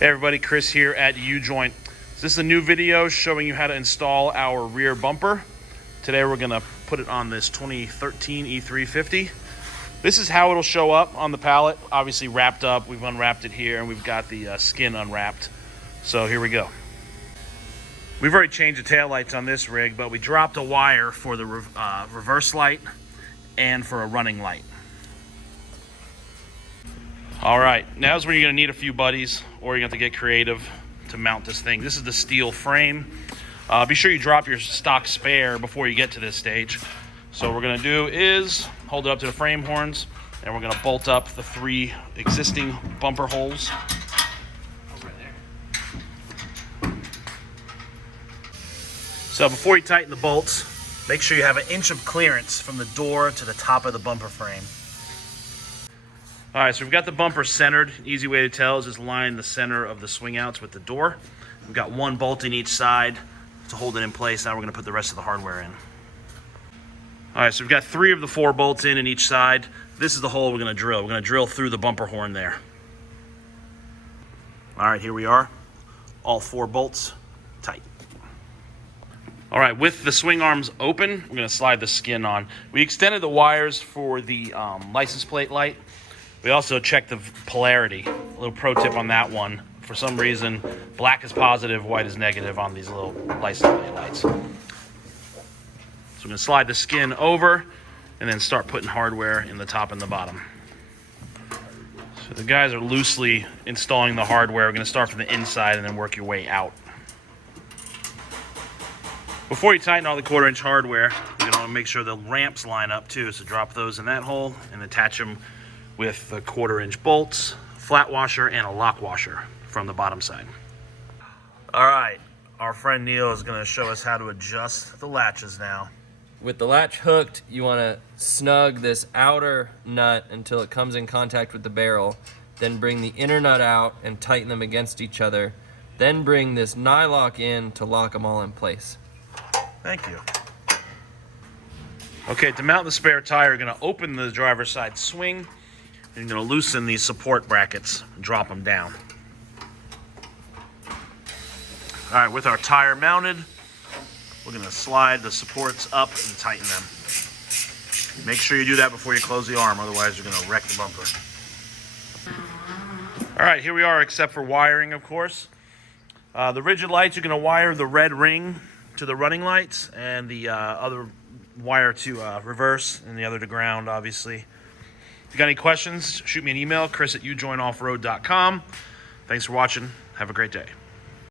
Hey everybody, Chris here at Ujoint. This is a new video showing you how to install our rear bumper. Today we're going to put it on this 2013 E350. This is how it'll show up on the pallet. Obviously wrapped up. We've unwrapped it here and we've got the skin unwrapped. So here we go. We've already changed the taillights on this rig, but we dropped a wire for the reverse light and for a running light. All right, now's where you're gonna need a few buddies, or you have to get creative to mount this thing. This is the steel frame. Be sure you drop your stock spare before you get to this stage. So what we're gonna do is hold it up to the frame horns, and we're gonna bolt up the 3 existing bumper holes. So before you tighten the bolts, make sure you have 1 inch of clearance from the door to the top of the bumper frame. All right, so we've got the bumper centered. An easy way to tell is just line the center of the swing outs with the door. We've got 1 bolt in each side to hold it in place. Now we're gonna put the rest of the hardware in. All right, so we've got 3 of the 4 bolts in each side. This is the hole we're gonna drill. We're gonna drill through the bumper horn there. All right, here we are. All 4 bolts tight. All right, with the swing arms open, we're gonna slide the skin on. We extended the wires for the license plate light. We also checked the polarity. A little pro tip on that one. For some reason, black is positive, white is negative on these little license plate lights. So we're gonna slide the skin over and then start putting hardware in the top and the bottom. So the guys are loosely installing the hardware. We're gonna start from the inside and then work your way out. Before you tighten all the 1/4 inch hardware, you're gonna wanna make sure the ramps line up too. So drop those in that hole and attach them with the 1/4 inch bolts, flat washer, and a lock washer from the bottom side. All right, our friend Neil is gonna show us how to adjust the latches now. With the latch hooked, you wanna snug this outer nut until it comes in contact with the barrel, then bring the inner nut out and tighten them against each other, then bring this nylock in to lock them all in place. Thank you. Okay, to mount the spare tire, you're gonna open the driver's side swing, and you're gonna loosen these support brackets and drop them down. All right, with our tire mounted, we're gonna slide the supports up and tighten them. Make sure you do that before you close the arm, otherwise you're gonna wreck the bumper. All right, here we are, except for wiring, of course. The rigid lights, you're gonna wire the red ring to the running lights, and the other wire to reverse, and the other to ground, obviously. If you got any questions, shoot me an email, chris@ujointoffroad.com. Thanks for watching. Have a great day.